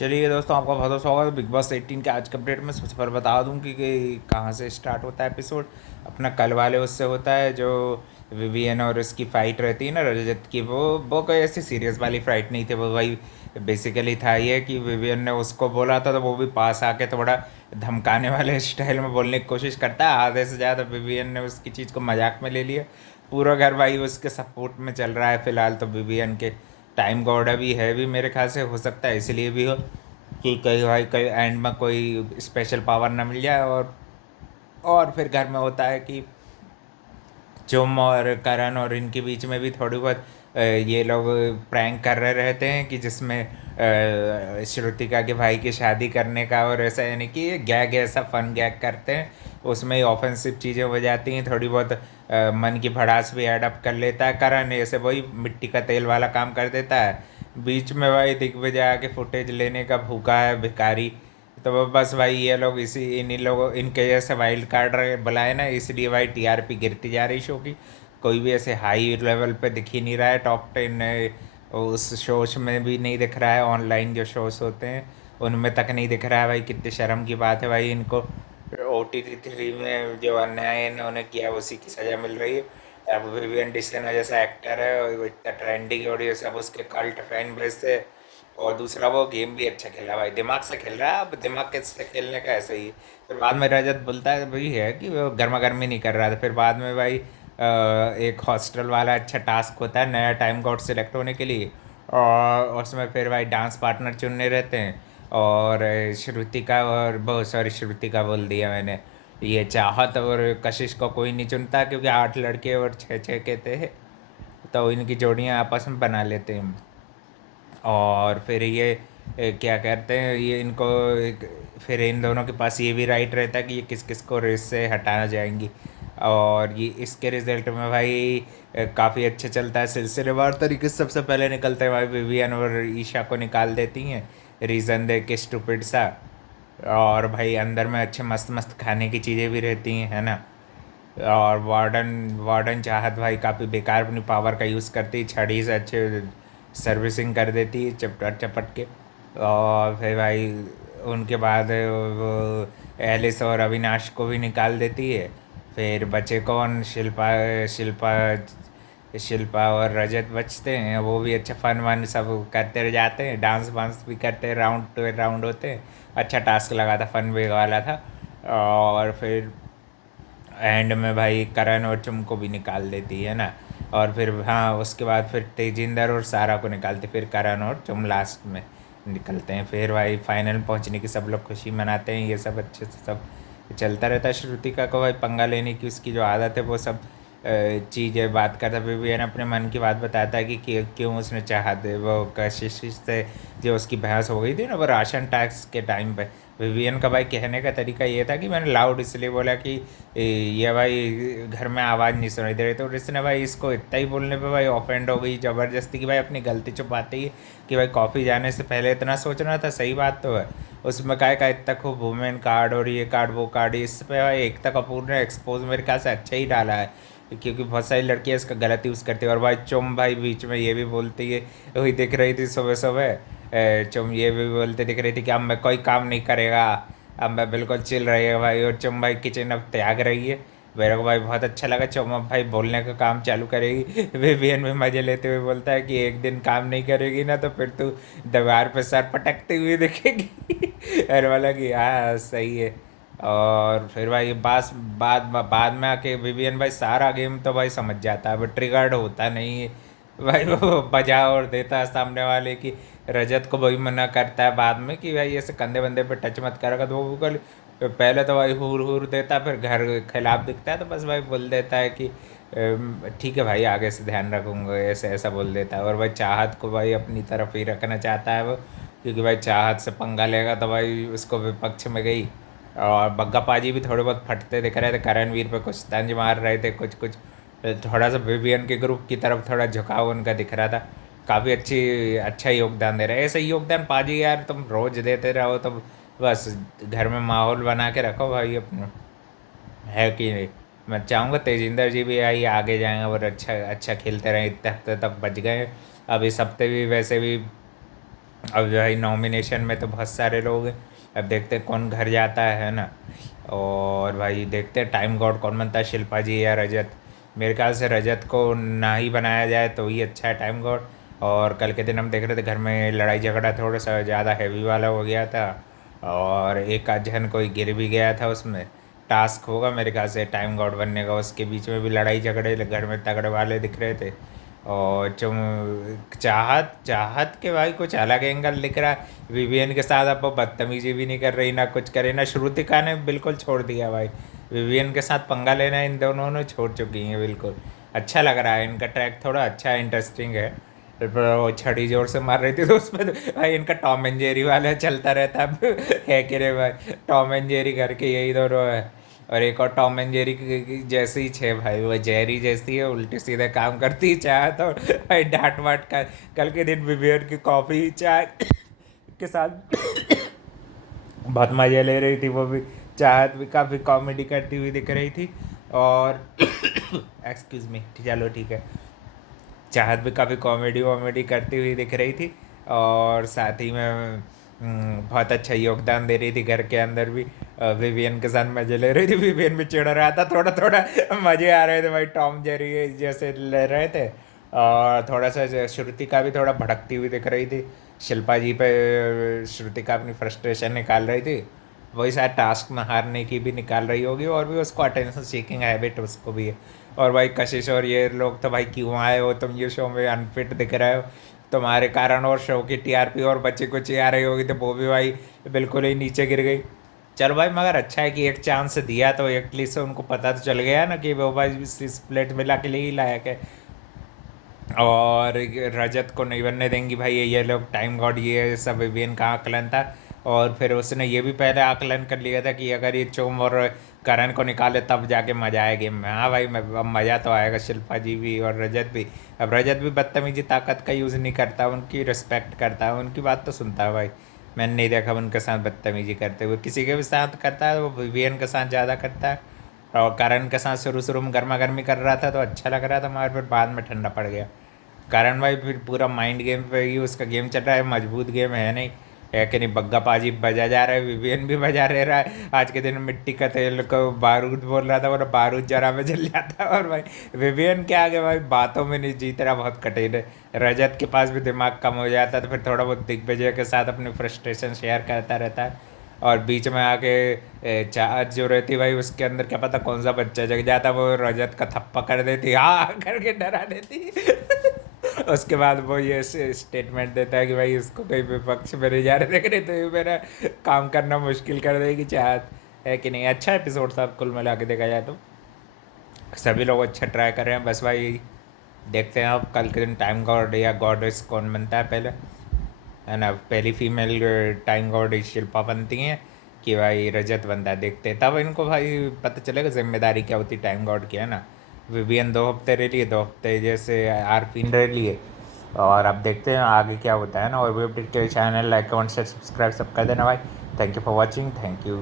चलिए दोस्तों, आपका बहुत बहुत स्वागत है बिग बॉस 18 के आज के अपडेट में। सबसे पहले बता दूं कि कहाँ से स्टार्ट होता है एपिसोड। अपना कल वाले उससे होता है जो विवियन और उसकी फाइट रहती है ना, रजत की। वो कोई ऐसी सीरियस वाली फाइट नहीं थी। वो भाई बेसिकली था ये कि विवियन ने उसको बोला था, तो वो भी पास आके थोड़ा धमकाने वाले स्टाइल में बोलने की कोशिश करता है। आधे से ज़्यादा विवियन ने उसकी चीज़ को मजाक में ले लिया। पूरा घर भाई उसके सपोर्ट में चल रहा है फिलहाल तो विवियन के। टाइम गॉड अभी है भी मेरे ख्याल से, हो सकता है इसलिए भी हो कि कहीं भाई कहीं एंड में कोई स्पेशल पावर ना मिल जाए। और फिर घर में होता है कि चुम और करण और इनके बीच में भी थोड़ी बहुत ये लोग प्रैंक कर रहे रहते हैं कि जिसमें श्रुतिका के भाई की शादी करने का, और ऐसा यानी कि गैग ऐसा फन गैग करते हैं। उसमें ही ऑफेंसिव चीज़ें हो जाती हैं थोड़ी बहुत। मन की भड़ास भी एडअप कर लेता है करण, ऐसे वही मिट्टी का तेल वाला काम कर देता है। बीच में भाई दिग्विजय आके फुटेज लेने का भूखा है भिखारी। तो वो बस भाई ये लोग इसी इन्हीं लोगों इनके जैसे वाइल्ड कार्ड बुलाए ना, इसलिए भाई टीआरपी गिरती जा रही शो की। कोई भी ऐसे हाई लेवल पे दिख ही नहीं रहा है। टॉप 10 उस शोज में भी नहीं दिख रहा है। ऑनलाइन जो शोज होते हैं उनमें तक नहीं दिख रहा है। भाई कितनी शर्म की बात है भाई। इनको OTT 3 में जो अन्याय इन्होंने किया उसी की सज़ा मिल रही है। अब विवियन डिसेना जैसा एक्टर है और वो इतना ट्रेंडिंग और ये सब उसके कल्ट फैन बेस से। और दूसरा वो गेम भी अच्छा खेल रहा है भाई, दिमाग से खेल रहा है। अब दिमाग के से खेलने का ऐसे ही। फिर बाद में रजत बोलता है भाई है कि वो गर्मा गर्मी नहीं कर रहा था। फिर बाद में भाई एक हॉस्टल वाला अच्छा टास्क होता है नया टाइम कोड सेलेक्ट होने के लिए। और उसमें फिर भाई डांस पार्टनर चुनने रहते हैं। और श्रुतिका और बहुत सॉरी श्रुतिका बोल दिया मैंने। ये चाहत और कशिश को कोई नहीं चुनता क्योंकि 8 लड़के और 6 6 के थे। तो इनकी जोड़ियां आपस में बना लेते हैं। और फिर ये क्या कहते हैं ये इनको फिर इन दोनों के पास ये भी राइट रहता है कि ये किस किस को रेस से हटाना जाएंगी। और ये इसके रिजल्ट में भाई काफ़ी अच्छा चलता है सिलसिलेवार तरीके से। सबसे पहले निकलते हैं भाई विवियन और ईशा को निकाल देती हैं रीज़न दे के स्टूपिड सा। और भाई अंदर में अच्छे मस्त मस्त खाने की चीज़ें भी रहती हैं, है ना। और वार्डन वार्डन चाहत भाई काफ़ी बेकार अपनी पावर का यूज़ करती है, छड़ी से अच्छे सर्विसिंग कर देती है चपट चपट के। और फिर भाई उनके बाद वो एलिस और अविनाश को भी निकाल देती है। फिर बचे कौन, शिल्पा शिल्पा शिल्पा और रजत बचते हैं। वो भी अच्छा फन वन सब करते रह जाते हैं, डांस वांस भी करते हैं, राउंड टू राउंड होते हैं। अच्छा टास्क लगा था, फन वे वाला था। और फिर एंड में भाई करण और चुम को भी निकाल देती है ना। और फिर हाँ उसके बाद फिर तेजिंदर और सारा को निकालते, फिर करण और चुम लास्ट में निकलते हैं। फिर भाई फाइनल पहुंचने की सब लोग खुशी मनाते हैं। ये सब अच्छे से सब चलता रहता है। श्रुतिका को भाई पंगा लेने की उसकी जो आदत है वो सब चीज़ें बात करता फिर भी है ना, अपने मन की बात बताता है कि क्यों उसने चाहा दे वो कशिश से जो उसकी बहस हो गई थी ना वो राशन टैक्स के टाइम पे। विवियन का भाई कहने का तरीका ये था कि मैंने लाउड इसलिए बोला कि ये भाई घर में आवाज़ नहीं सुनाई दे रही। तो इसने भाई इसको इतना ही बोलने पे भाई ऑफेंड हो गई ज़बरदस्ती की। भाई अपनी गलती छुपाते ही कि भाई कॉफ़ी जाने से पहले इतना सोचना था, सही बात तो है। उसमें का इतना खूब वुमेन कार्ड और ये कार्ड वो कार्ड, इस पे भाई एकता कपूर ने एक्सपोज मेरे ख्याल से अच्छा ही डाला है। क्योंकि बहुत सारी लड़कियां इसका गलत यूज़ करती है। और भाई चुम भाई बीच में ये भी बोलती है, वही दिख रही थी सुबह सुबह चुम ये भी बोलते दिख रही थी कि अब मैं कोई काम नहीं करेगा, अब मैं बिल्कुल चिल रही है भाई। और चुम भाई किचन अब त्याग रही है। मेरे को भाई बहुत अच्छा लगा। चुम अब भाई बोलने का काम चालू करेगी। विवियन में मजे लेते हुए बोलता है कि एक दिन काम नहीं करेगी ना तो फिर तू दीवार पे सर पटकते हुए दिखेगी। और बोला कि हाँ सही है। और फिर भाई बास बाद बाद में आके विवियन भाई सारा गेम तो भाई समझ जाता है, वो ट्रिगर्ड होता नहीं है। भाई वो बजा और देता है सामने वाले की। रजत को वही मना करता है बाद में कि भाई ऐसे कंधे बंदे पे टच मत करेगा। तो वो बिल्कुल पहले तो भाई हुर हुर देता है, फिर घर खिलाफ दिखता है तो बस भाई बोल देता है कि ठीक है भाई आगे से ध्यान रखूंगा, ऐसे ऐसा बोल देता है। और भाई चाहत को भाई अपनी तरफ ही रखना चाहता है वो, क्योंकि भाई चाहत से पंगा लेगा तो भाई उसको विपक्ष में गई। और बग्गा पाजी भी थोड़े बहुत फटते दिख रहे थे, करणवीर पे कुछ तंज मार रहे थे कुछ कुछ। थोड़ा सा विवियन के ग्रुप की तरफ थोड़ा झुकाव उनका दिख रहा था। काफ़ी अच्छा योगदान दे रहे हैं। ऐसे ही योगदान पाजी यार तुम रोज देते रहो तो बस घर में माहौल बना के रखो भाई अपना, है कि नहीं। मैं चाहूँगा तेजिंदर जी भी आई आगे जाएंगे और अच्छा अच्छा खेलते रहे, इतने हफ्ते तक बच गए। अब इस हफ्ते भी वैसे भी अब जो है नॉमिनेशन में तो बहुत सारे लोग हैं। अब देखते हैं कौन घर जाता है ना। और भाई देखते हैं टाइम गॉड कौन बनता है, शिल्पा जी या रजत। मेरे ख्याल से रजत को ना ही बनाया जाए तो ही अच्छा है टाइम गॉड। और कल के दिन हम देख रहे थे घर में लड़ाई झगड़ा थोड़ा सा ज़्यादा हैवी वाला हो गया था। और एक आध जन कोई गिर भी गया था उसमें। टास्क होगा मेरे ख्याल से टाइम गॉड बनने का, उसके बीच में भी लड़ाई झगड़े घर में तगड़े वाले दिख रहे थे। और जो चाहत चाहत के भाई कुछ अलग एंगल दिख रहा है। विवियन के साथ अब वो बदतमीजी भी नहीं कर रही ना कुछ करे ना, श्रुतिका ने बिल्कुल छोड़ दिया भाई। विवियन के साथ पंगा लेना इन दोनों ने छोड़ चुकी हैं बिल्कुल। अच्छा लग रहा है इनका ट्रैक, थोड़ा अच्छा इंटरेस्टिंग है। पर वो छड़ी जोर से मार रही थी तो उसमें तो भाई इनका टॉम एंड जेरी वाला चलता रहता है कि रे भाई, टॉम एंड जेरी करके यही दोनों है। और एक और टॉम एंड जेरी जैसी ही छे भाई, वो जेरी जैसी है, उल्टे सीधे काम करती चाहे तो भाई डांट वाट का। कल के दिन विवियन की कॉफ़ी चाय के साथ बहुत मज़े ले रही थी वो भी। चाहत भी काफ़ी कॉमेडी करती हुई दिख रही थी। और एक्सक्यूज़ मी, चलो ठीक है। चाहत भी काफ़ी कॉमेडी वॉमेडी करती हुई दिख रही थी। और साथ ही में बहुत अच्छा योगदान दे रही थी घर के अंदर भी। विवियन के साथ मज़े ले रही थी, विवियन भी चिढ़ रहा था थोड़ा थोड़ा। मज़े आ रहे थे भाई, टॉम जेरी जैसे ले रहे थे। और थोड़ा सा श्रुतिका भी थोड़ा भड़कती हुई दिख रही थी शिल्पा जी पे। श्रुतिका अपनी फ्रस्ट्रेशन निकाल रही थी, वही शायद टास्क में हारने की भी निकाल रही होगी, और भी उसको अटेंशन सीकिंग हैबिट उसको भी है। और भाई कशिश और ये लोग तो भाई क्यों आए हो तुम ये शो में, अनफिट दिख रहे हो तुम्हारे कारण, और शो की टीआरपी और बच्चे कुछ आ रही होगी तो वो भी भाई बिल्कुल ही नीचे गिर गई। चलो भाई, मगर अच्छा है कि एक चांस दिया तो एटलीस्ट उनको पता तो चल गया ना कि वो भाई इस प्लेट मिला के लिए ही लायक है। और रजत को नहीं बनने देंगी भाई ये लोग टाइम गॉड, ये सब विवियन का आकलन था। और फिर उसने ये भी पहले आकलन कर लिया था कि अगर ये चोम और करण को निकाले तब जाके मज़ा आए गेम में। हाँ भाई, अब मज़ा तो आएगा, शिल्पा जी भी और रजत भी। अब रजत भी बदतमीजी ताकत का यूज़ नहीं करता, उनकी रिस्पेक्ट करता है, उनकी बात तो सुनता है भाई। मैंने नहीं देखा उनके साथ बदतमीजी करते हुए, किसी के भी साथ करता है वो विवियन के साथ ज़्यादा करता है। और करण के साथ शुरू शुरू में गर्मा गर्मी कर रहा था तो अच्छा लग रहा था, मगर फिर बाद में ठंडा पड़ गया। कारण भाई फिर पूरा माइंड गेम पे ही उसका गेम चल रहा है, मजबूत गेम है नहीं। है कि नहीं, बग्गा पाजी बजा जा रहा है, विवियन भी बजा रह रहा है। आज के दिन मिट्टी का तेल को बारूद बोल रहा था, वो बारूद जरा में जल जाता है। और भाई विवियन के आगे भाई बातों में नहीं जीत रहा, बहुत कठिन है। रजत के पास भी दिमाग कम हो जाता है तो फिर थोड़ा बहुत दिग्विजय के साथ अपनी फ्रस्ट्रेशन शेयर करता रहता है। और बीच में आके चाहत जो रहती भाई, उसके अंदर क्या पता कौन सा बच्चा जग जाता, वो रजत का थप्पा कर देती, हाँ करके डरा देती। उसके बाद वो ये स्टेटमेंट देता है कि भाई इसको कहीं विपक्ष में नहीं जा रहे देख रहे तो ये मेरा काम करना मुश्किल कर देगी चाहत। है कि नहीं, अच्छा एपिसोड था कुल मिला के देखा जाए तो। सभी लोग अच्छा ट्राई कर रहे हैं, बस भाई देखते हैं अब कल के दिन टाइम गॉड या गॉडेस कौन बनता है पहले, है ना। पहली फीमेल टाइम गॉड शिल्पा बनती हैं कि भाई रजत बनता है, देखते हैं तब इनको भाई पता चलेगा जिम्मेदारी क्या होती है टाइम गॉड की, है ना। विवियन 2 हफ्ते रह लिए, 2 हफ्ते जैसे आरफीन रह लिए। और अब देखते हैं आगे क्या होता है ना। और भी अपडेट के चैनल लाइक कमेंट से सब्सक्राइब सब कर देना भाई। Thank you for watching, thank you.